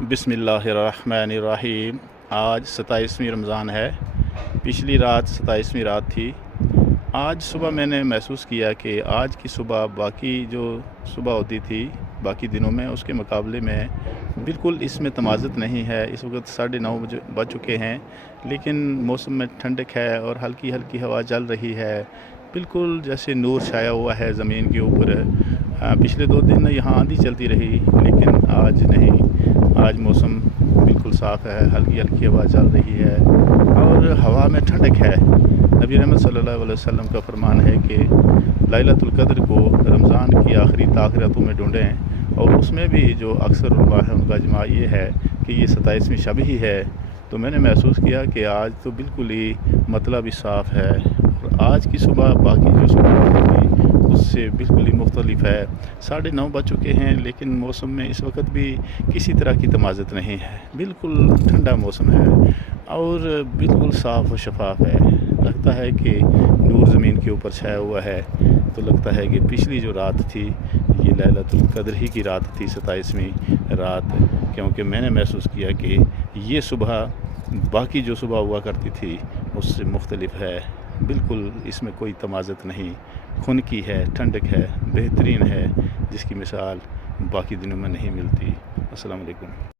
बिस्मिल्लाहिर्रहमानिर्रहीम। आज 27वीं रमज़ान है। पिछली रात 27वीं रात थी। आज सुबह मैंने महसूस किया कि आज की सुबह बाकी जो सुबह होती थी बाकी दिनों में उसके मुकाबले में बिल्कुल इसमें तमाज़त नहीं है। इस वक्त 9:30 बज चुके हैं, लेकिन मौसम में ठंडक है और हल्की हल्की हवा चल रही है। बिल्कुल जैसे नूर छाया हुआ है ज़मीन के ऊपर। पिछले 2 दिन यहाँ आंधी चलती रही, लेकिन आज नहीं। आज मौसम बिल्कुल साफ़ है, हल्की हल्की हवा चल रही है और हवा में ठंडक है। नबी रहमत सल्लल्लाहु अलैहि वसल्लम का फरमान है कि लैलतुल क़द्र को रमज़ान की आखिरी ताख़िरतों में ढूंढें, और उसमें भी जो अक्सर उलमा है उनका इजमा ये है कि ये 27वीं शब ही है। तो मैंने महसूस किया कि आज तो बिल्कुल ही मतलब ही साफ़ है, और आज की सुबह बाकी जो सुबह थी उससे बिल्कुल ही मुख्तलिफ है। 9:30 बज चुके हैं, लेकिन मौसम में इस वक्त भी किसी तरह की तमाज़त नहीं है। बिल्कुल ठंडा मौसम है और बिल्कुल साफ़ और शफाफ है। लगता है कि नूर ज़मीन के ऊपर छाया हुआ है। तो लगता है कि पिछली जो रात थी ये लैलतुल क़द्र ही की रात थी, 27वीं रात, क्योंकि मैंने महसूस किया कि ये सुबह बाकी जो सुबह हुआ करती थी उससे मुख्तलिफ है। बिल्कुल इसमें कोई तमाज़त नहीं, खुनकी है, ठंडक है, बेहतरीन है, जिसकी मिसाल बाकी दिनों में नहीं मिलती। अस्सलाम वालेकुम।